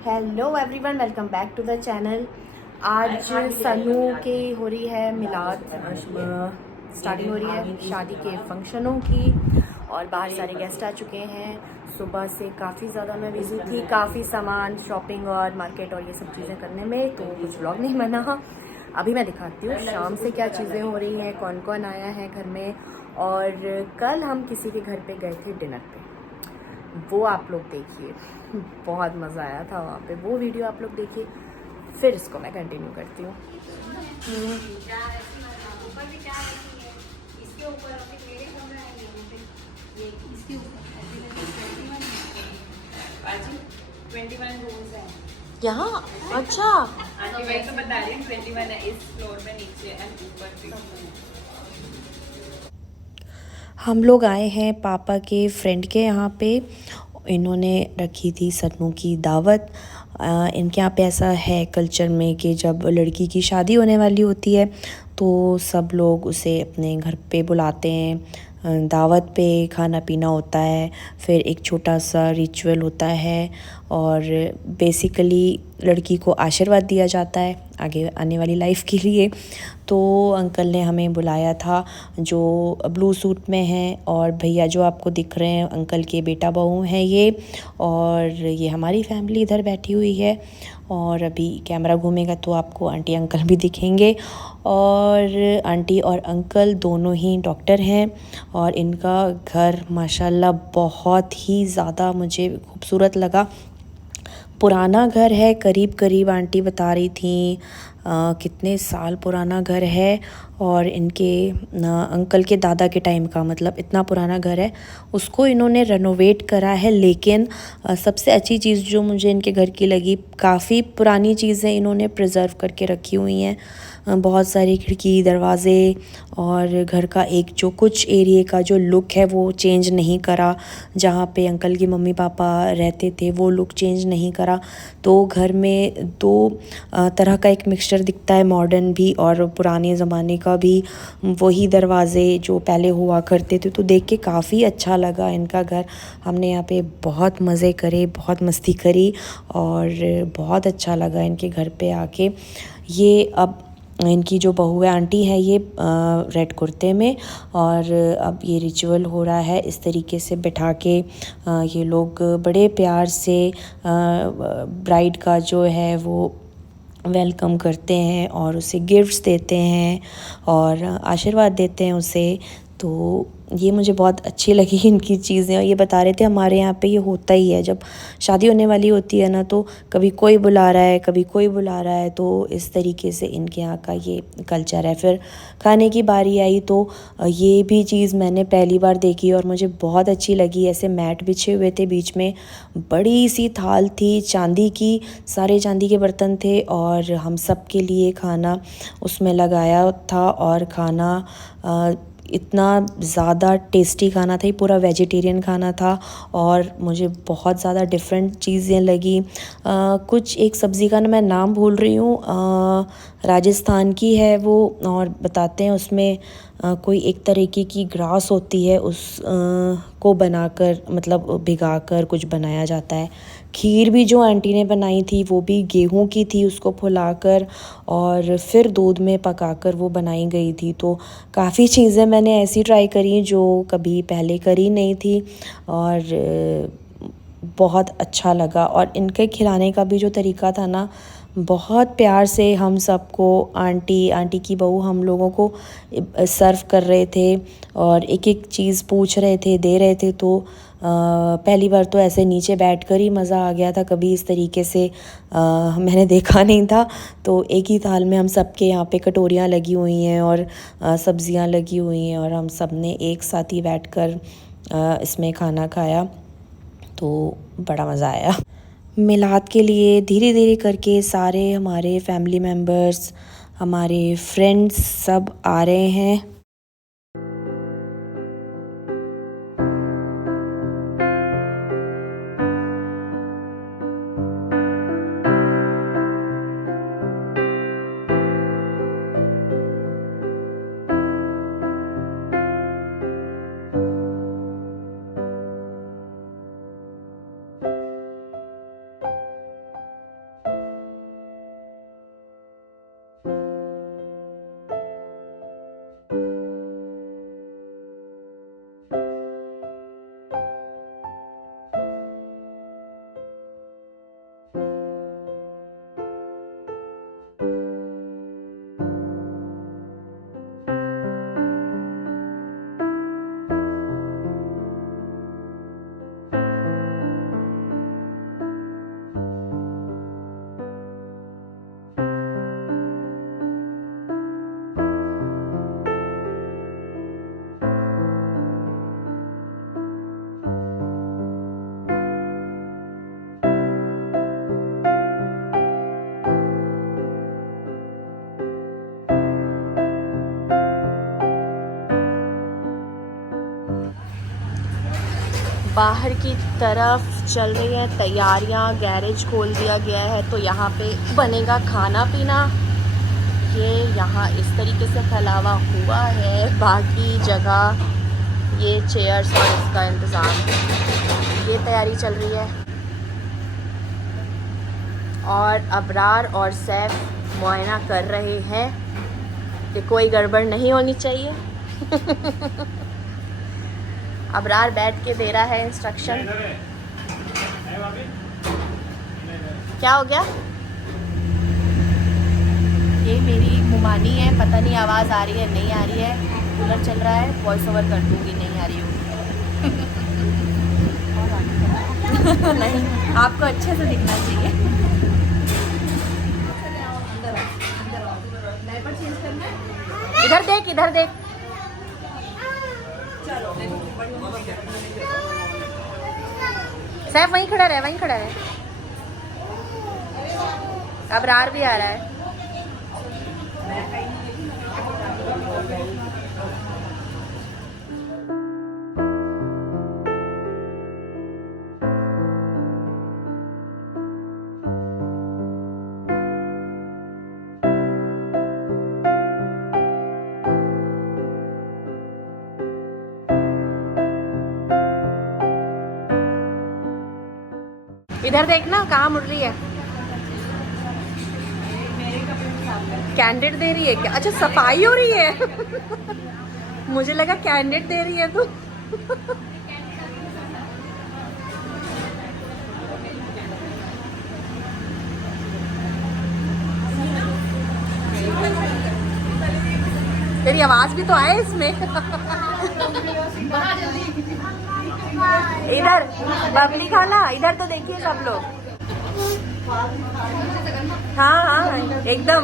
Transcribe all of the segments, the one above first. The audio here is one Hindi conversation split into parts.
Hello everyone, welcome back to the channel. आज सनू के हो रही है मिलाद, स्टार्टिंग हो रही है शादी के फंक्शनों की और बाहर सारे गेस्ट आ चुके हैं। सुबह से काफ़ी ज़्यादा मैं बिजी थी, काफ़ी सामान शॉपिंग और मार्केट और ये सब चीज़ें करने में, तो कुछ व्लॉग नहीं बना। अभी मैं दिखाती हूँ शाम से क्या चीज़ें हो रही हैं, कौन कौन आया है घर में। और कल हम किसी के घर पे गए थे डिनर पे, वो आप लोग देखिए, बहुत मज़ा आया था वहाँ पे। वो वीडियो आप लोग देखिए, फिर इसको मैं कंटिन्यू करती हूँ। यहाँ अच्छा, आंटी वही तो बता रही हूँ 21 है इस फ्लोर में नीचे एंड ऊपर भी। हम लोग आए हैं पापा के फ्रेंड के यहाँ पे। इन्होंने रखी थी सन्नू की दावत। इनके यहाँ पे ऐसा है कल्चर में कि जब लड़की की शादी होने वाली होती है तो सब लोग उसे अपने घर पे बुलाते हैं। दावत पे खाना पीना होता है, फिर एक छोटा सा रिचुअल होता है और बेसिकली लड़की को आशीर्वाद दिया जाता है आगे आने वाली लाइफ के लिए। तो अंकल ने हमें बुलाया था, जो ब्लू सूट में हैं, और भैया जो आपको दिख रहे हैं अंकल के बेटा बहू हैं ये। और ये हमारी फैमिली इधर बैठी हुई है और अभी कैमरा घूमेगा तो आपको आंटी अंकल भी दिखेंगे। और आंटी और अंकल दोनों ही डॉक्टर हैं और इनका घर माशाल्लाह बहुत ही ज़्यादा मुझे खूबसूरत लगा। पुराना घर है, करीब करीब आंटी बता रही थी कितने साल पुराना घर है। और इनके अंकल के दादा के टाइम का, मतलब इतना पुराना घर है, उसको इन्होंने रेनोवेट करा है। लेकिन सबसे अच्छी चीज़ जो मुझे इनके घर की लगी, काफ़ी पुरानी चीज़ें इन्होंने प्रिजर्व करके रखी हुई हैं। बहुत सारी खिड़की दरवाज़े और घर का एक जो कुछ एरिया का जो लुक है वो चेंज नहीं करा। जहाँ पे अंकल की मम्मी पापा रहते थे वो लुक चेंज नहीं करा। तो घर में दो तरह का एक मिक्सचर दिखता है, मॉडर्न भी और पुराने ज़माने का भी। वही दरवाज़े जो पहले हुआ करते थे, तो देख के काफ़ी अच्छा लगा इनका घर। हमने यहाँ पे बहुत मज़े करे, बहुत मस्ती करी और बहुत अच्छा लगा इनके घर पे आके। ये अब इनकी जो बहू है आंटी है ये रेड कुर्ते में, और अब ये रिचुअल हो रहा है इस तरीके से बिठा के। ये लोग बड़े प्यार से ब्राइड का जो है वो वेलकम करते हैं और उसे गिफ्ट्स देते हैं और आशीर्वाद देते हैं उसे। तो ये मुझे बहुत अच्छी लगी इनकी चीज़ें। और ये बता रहे थे हमारे यहाँ पे ये होता ही है, जब शादी होने वाली होती है ना, तो कभी कोई बुला रहा है, कभी कोई बुला रहा है। तो इस तरीके से इनके यहाँ का ये कल्चर है। फिर खाने की बारी आई तो ये भी चीज़ मैंने पहली बार देखी और मुझे बहुत अच्छी लगी। ऐसे मैट बिछे हुए थे, बीच में बड़ी सी थाल थी चांदी की, सारे चांदी के बर्तन थे और हम सब के लिए खाना उसमें लगाया था। और खाना इतना ज़्यादा टेस्टी खाना था, ये पूरा वेजिटेरियन खाना था और मुझे बहुत ज़्यादा डिफरेंट चीज़ें लगी। कुछ एक सब्ज़ी का ना मैं नाम भूल रही हूँ, राजस्थान की है वो, और बताते हैं उसमें कोई एक तरीके की ग्रास होती है, उस को बनाकर, मतलब भिगाकर कुछ बनाया जाता है। खीर भी जो आंटी ने बनाई थी वो भी गेहूं की थी, उसको फुलाकर और फिर दूध में पकाकर वो बनाई गई थी। तो काफ़ी चीज़ें मैंने ऐसी ट्राई करी जो कभी पहले करी नहीं थी और बहुत अच्छा लगा। और इनके खिलाने का भी जो तरीका था ना, बहुत प्यार से हम सबको, आंटी की बहू हम लोगों को सर्व कर रहे थे और एक एक चीज़ पूछ रहे थे, दे रहे थे। तो पहली बार तो ऐसे नीचे बैठकर ही मज़ा आ गया था, कभी इस तरीके से मैंने देखा नहीं था। तो एक ही थाल में हम सबके यहाँ पे कटोरियाँ लगी हुई हैं और सब्जियाँ लगी हुई हैं और हम सब ने एक साथ ही बैठकर इसमें खाना खाया, तो बड़ा मज़ा आया। मिलाद के लिए धीरे धीरे करके सारे हमारे फैमिली मेम्बर्स, हमारे फ्रेंड्स सब आ रहे हैं। बाहर की तरफ चल रही हैं तैयारियां। गैरेज खोल दिया गया है तो यहाँ पे बनेगा खाना पीना। ये यहाँ इस तरीके से फैलावा हुआ है, बाकी जगह ये चेयर्स और इसका इंतज़ाम, ये तैयारी चल रही है। और अबरार और सैफ मुआयना कर रहे हैं कि कोई गड़बड़ नहीं होनी चाहिए। अबरार बैठ के दे रहा है इंस्ट्रक्शन। क्या हो गया? ये मेरी मुमानी है, पता नहीं आवाज़ आ रही है नहीं आ रही है। कूलर चल रहा है, वॉइस ओवर कर दूँगी, नहीं आ रही होगी। नहीं, आपको अच्छे से दिखना चाहिए। इधर देख, इधर देख। सैफ वहीं खड़ा रहे, वहीं खड़ा रहे। अबरार भी आ रहा है। इधर देखना कहाँ मुड़ रही है। कैंडिड दे रही है क्या? अच्छा सफाई हो रही है। मुझे लगा कैंडिड दे रही है तू। तेरी आवाज भी तो आए इसमें। इधर बबली खाला, इधर तो देखिए सब लोग। हाँ हाँ एकदम।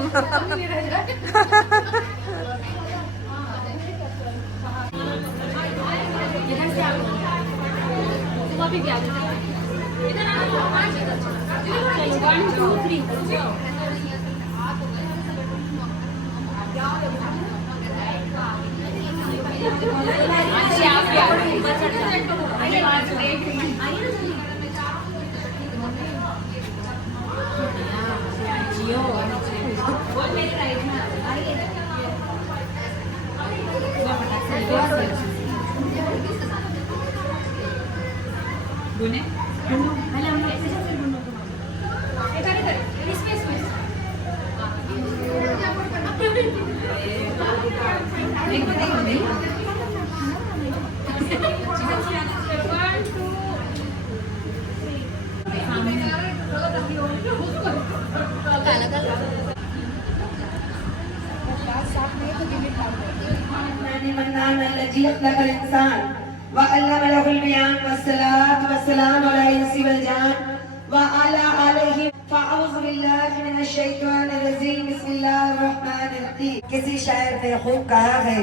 किसी शायर ने खूब कहा है,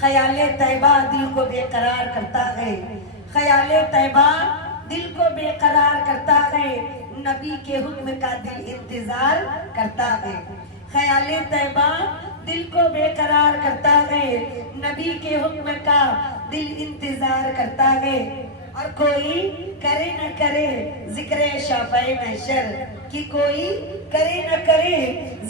ख्याले तैबा दिल को बेकरार करता है, ख्याले तैबा दिल को बेकरार करता है, नबी के हुक्म का दिल इंतजार करता है। ख्याले तैबा दिल को बेकरार करता है, नबी के हुक्म का दिल इंतजार करता है। और कोई करे न करे जिक्र शाफ़े महशर, कि कोई करे न करे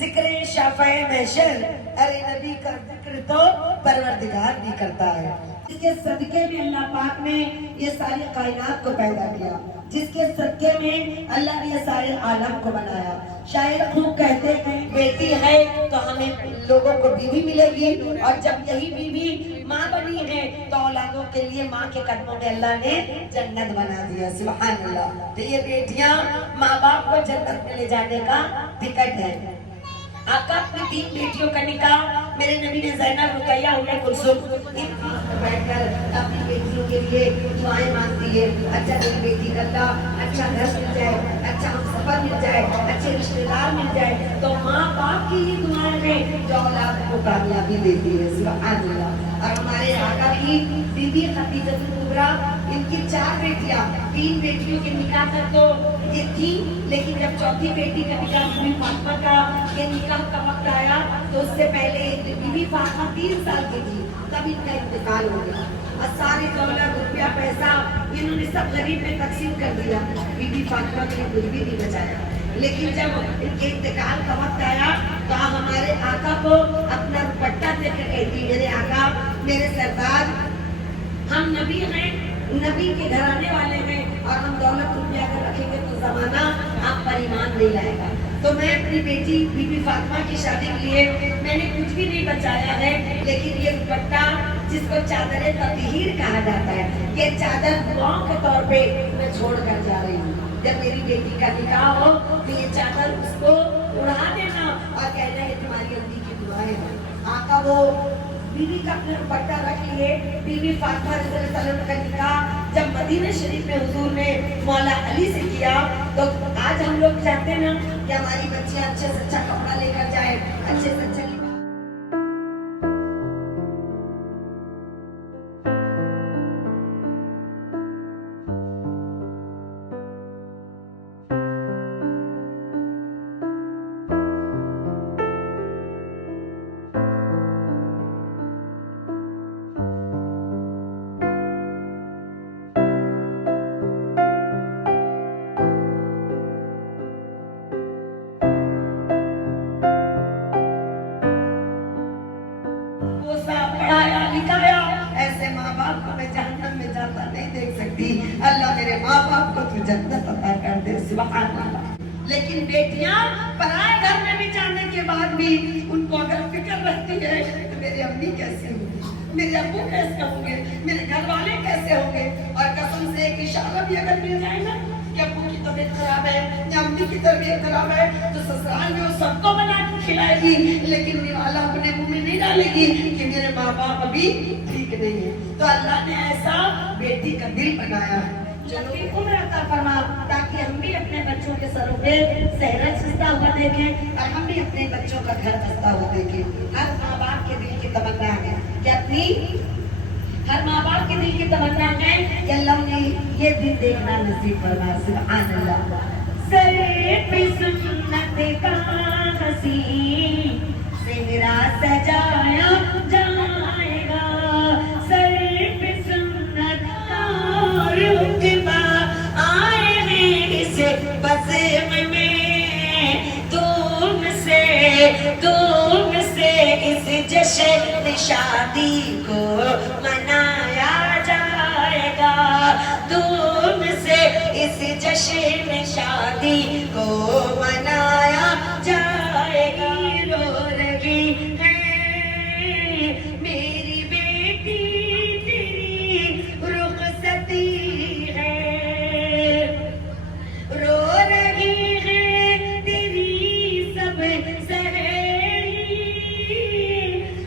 जिक्र शाफ़े महशर, अरे नबी का जिक्र तो परवरदिगार भी करता है। इसके सदके में अल्लाह पाक ने ये सारी कायनात को पैदा किया, जिसके सदके में अल्लाह ने ये सारे आलम को बनाया। शायर खूब कहते हैं, बेटी है तो हमें लोगों को बीवी मिलेगी, और जब यही बीवी माँ बनी है तो औलादों के लिए माँ के कदमों में अल्लाह ने जन्नत बना दिया। सुभान अल्लाह। तो ये बेटियां माँ बाप को जन्नत में ले जाने का टिकट है। आका अपनी 3 बेटियों का निकाह मेरे नबी ने ज़ैनब, रुकैया, उम्मे कुलसूम बैठकर अपनी बेटियों के लिए दुआएं मांगती है। अच्छा मेरी बेटी का अल्लाह अच्छा घर मिल जाए, अच्छा सफर मिल जाए, अच्छे रिश्तेदार मिल जाए। तो माँ बाप की ये दुआएं हैं जो औलाद को कामयाबी देती है। सुभान अल्लाह। और हमारे आका की बीबी खदीजतुल कुबरा, इनकी 4 बेटियां, 3 बेटियों के निकाह तक तो ये थी, लेकिन जब चौथी बेटी का निकाह बीबी फातिमा का ये निकाह का वक्त आया तो उससे पहले बीबी फातिमा 3 साल की थी, तब इनका इंतकाल हो गया। और सारी दौलत रुपया पैसा इन्होंने सब गरीब में तकसीम कर दिया। बीबी फातिमा के लिए कुछ भी नहीं बचाया। लेकिन जब इनके इंतकाल का वक्त आया तो हमारे आका को अपना दुपट्टा देकर कहती, मेरे आका, मेरे सरदार, हम नबी हैं, नबी के घराने वाले हैं, और हम दौलत रुपया अगर रखेंगे तो जमाना आप पर ईमान नहीं लाएगा। तो मैं अपनी बेटी बीबी फातिमा की शादी के लिए मैंने कुछ भी नहीं बचाया है, लेकिन ये दुपट्टा जिसको चादर ततीहीर कहा जाता है, ये चादर दुआओं के तौर पे मैं छोड़ कर जा रही हूँ। जब मेरी बेटी का निकाह हो तो ये चादर उसको उड़ा देना और कहना है तुम्हारी अम्मी की दुआएं हैं। आका वो बीवी का अपना दुपट्टा रख लिए। बीबी फातिमा रज़ियल्लाहु अन्हा का निकाह जब मदीना शरीफ में हुजूर ने मौला अली से किया, तो आज हम लोग चाहते हैं ना कि हमारी बच्चियां अच्छे से अच्छा कपड़ा लेकर जाए, अच्छे से अच्छा पढ़ाया लिखाया, ऐसे माँ बाप को मैं जहन्नम में जाता नहीं देख सकती। अल्लाह मेरे माँ बाप को तू जन्नत अता कर दे, सुभान अल्लाह। लेकिन बेटियां पराए घर में भी जाने के बाद भी उनको अगर फिक्र रहती है तो मेरी अम्मी कैसे होंगी, मेरे अब्बू कैसे होंगे, मेरे घर वाले कैसे होंगे। और कसम से एक इशारा भी अगर मिल जाए ना कि अब्बू की तबीयत खराब है या अम्मी की तबीयत खराब है, तो ससुराल में वो सबको बना के खिलाएगी, लेकिन निवाला अपने मुंह में नहीं डालेगी कि मेरे माँ बाप अभी ठीक नहीं है। तो अल्लाह ने ऐसा बेटी का दिल बनाया है। चलो उम्र अता फरमा, ताकि हम भी अपने बच्चों के सरों पे सेहरा सजता हुआ देखें और हम भी अपने बच्चों का घर बसता हुआ देखें। हर माँ बाप के दिल की तमन्ना है कि अपनी हर माँ बाप के दिल की तमन्ना है कि अल्लाह ने ये दिन देखना नसीब फरमा, सुभान अल्लाह। सर पे सुन्नत का हसीन सेहरा सजाया जाएगा, सर पे सुन्नत का रुतबा आए हैं इस बज़्म में, तुम से इस जश्न शादी को मनाया जाएगा, तुमसे इस जश्न शादी को मनाया जाएगा। रो रही है मेरी बेटी, तेरी रुखसती है, रो रही है तेरी सब सहेली,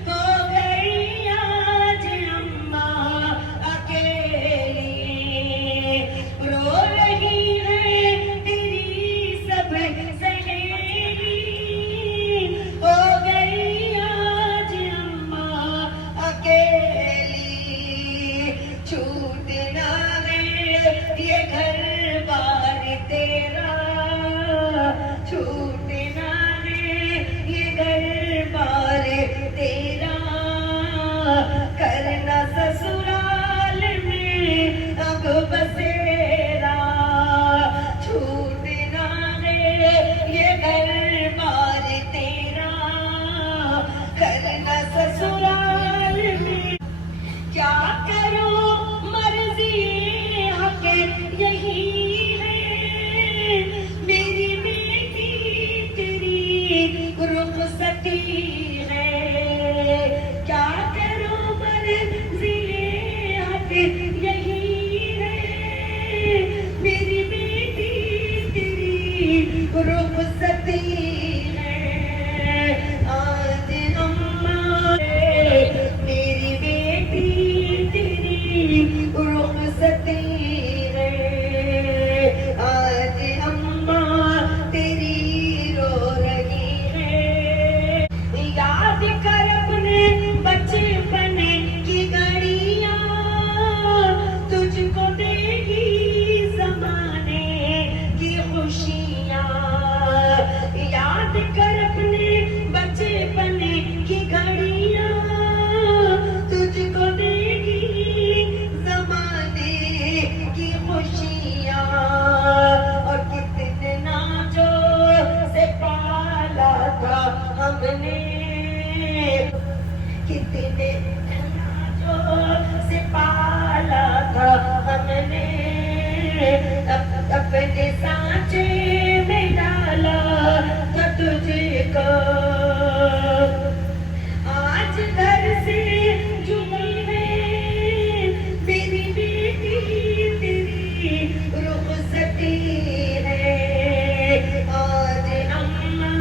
हो गई आज अम्मा अकेली, रो रही है तेरी सब सहेली, हो गई आज अम्मा अकेली। छूट ना गए ये घर बार तेरा, छूट ना गए ये घर बार तेरा, करना ससुराल में अब बसेरा, छूट ना गए ये घर बार तेरा, करना ससुराल में। क्या करूं मर्जी हक यही है, मेरी बेटी तेरी रुखसती है, क्या करूं मर्जी हक यही है, मेरी बेटी तेरी रुखसती है। आज अम्मा मेरी बेटी तेरी रुखसती है, आज अम्मा तेरी रो रही है। याद कर अपने बचपन की घड़ियां, तुझको देगी ज़माने की खुशियां, को आज घर से जुड़ी है मेरी बेटी तेरी रुखसती है आज अम्मा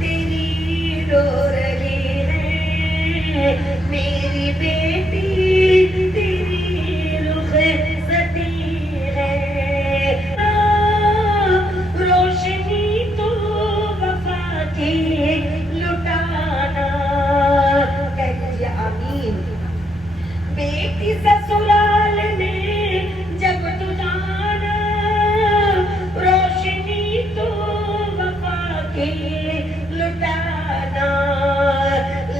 तेरी रो रही है मेरी बेटी तेरी रुखसती है रोशनी तो वफा की लुटाना कह दीजिए आमीन बेटी ससुराल में जब तू जाना रोशनी तो वफा की लुटाना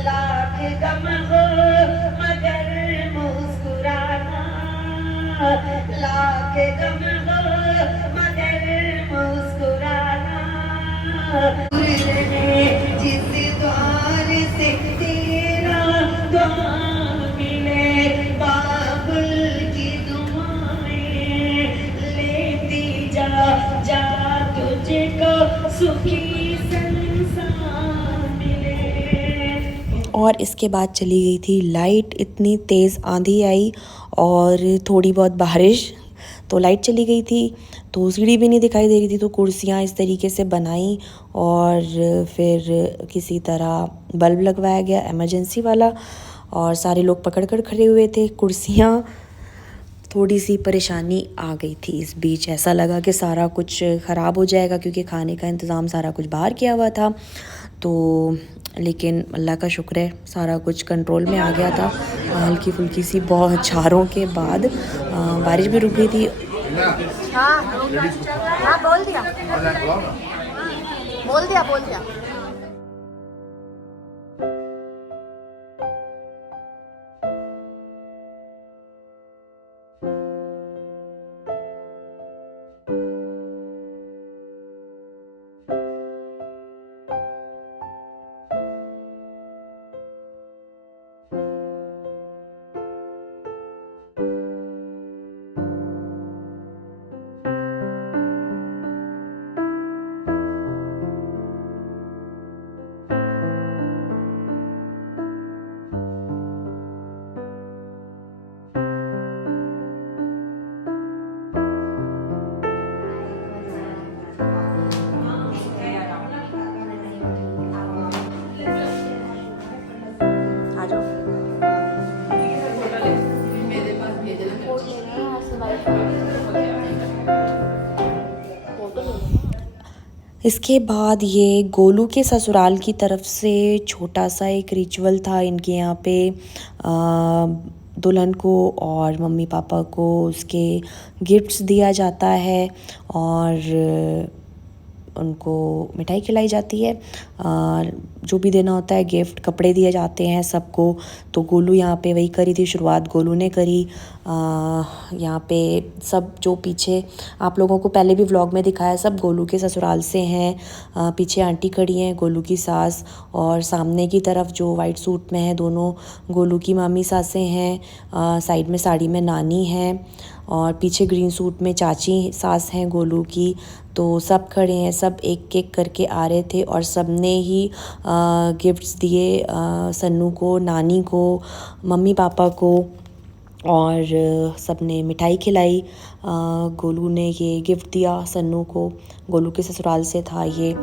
लाख गम हो मगर मुस्कुराना लाख गम हो मगर मुस्कुराना जिस द्वार से तेरा द्वार मिले बाबुल की दुआएं लेती जा जा तुझको सुखी संसार मिले। और इसके बाद चली गई थी लाइट, इतनी तेज़ आंधी आई और थोड़ी बहुत बारिश, तो लाइट चली गई थी, तो सीढ़ी भी नहीं दिखाई दे रही थी। तो कुर्सियाँ इस तरीके से बनाई और फिर किसी तरह बल्ब लगवाया गया इमरजेंसी वाला, और सारे लोग पकड़ कर खड़े हुए थे कुर्सियाँ। थोड़ी सी परेशानी आ गई थी इस बीच, ऐसा लगा कि सारा कुछ ख़राब हो जाएगा क्योंकि खाने का इंतज़ाम सारा कुछ बाहर किया हुआ था। तो लेकिन अल्लाह का शुक्र है सारा कुछ कंट्रोल में आ गया था। हल्की फुल्की सी बौछारों के बाद बारिश भी रुक गई थी। हाँ हाँ बोल दिया बोल दिया बोल दिया। आ जाओ। इसके बाद ये गोलू के ससुराल की तरफ से छोटा सा एक रिचुअल था इनके यहाँ पे। दुल्हन को और मम्मी पापा को उसके गिफ्ट्स दिया जाता है और उनको मिठाई खिलाई जाती है। जो भी देना होता है गिफ्ट, कपड़े दिए जाते हैं सबको। तो गोलू यहाँ पे वही करी थी, शुरुआत गोलू ने करी। यहाँ पे सब जो पीछे आप लोगों को पहले भी व्लॉग में दिखाया, सब गोलू के ससुराल से हैं। पीछे आंटी खड़ी हैं, गोलू की सास, और सामने की तरफ जो वाइट सूट में है दोनों गोलू की मामी सासें हैं। साइड में साड़ी में नानी है और पीछे ग्रीन सूट में चाची सास हैं गोलू की। तो सब खड़े हैं, सब एक एक करके आ रहे थे और सब ने ही गिफ्ट्स दिए सन्नू को, नानी को, मम्मी पापा को, और सब ने मिठाई खिलाई। गोलू ने ये गिफ्ट दिया सन्नू को, गोलू के ससुराल से था ये।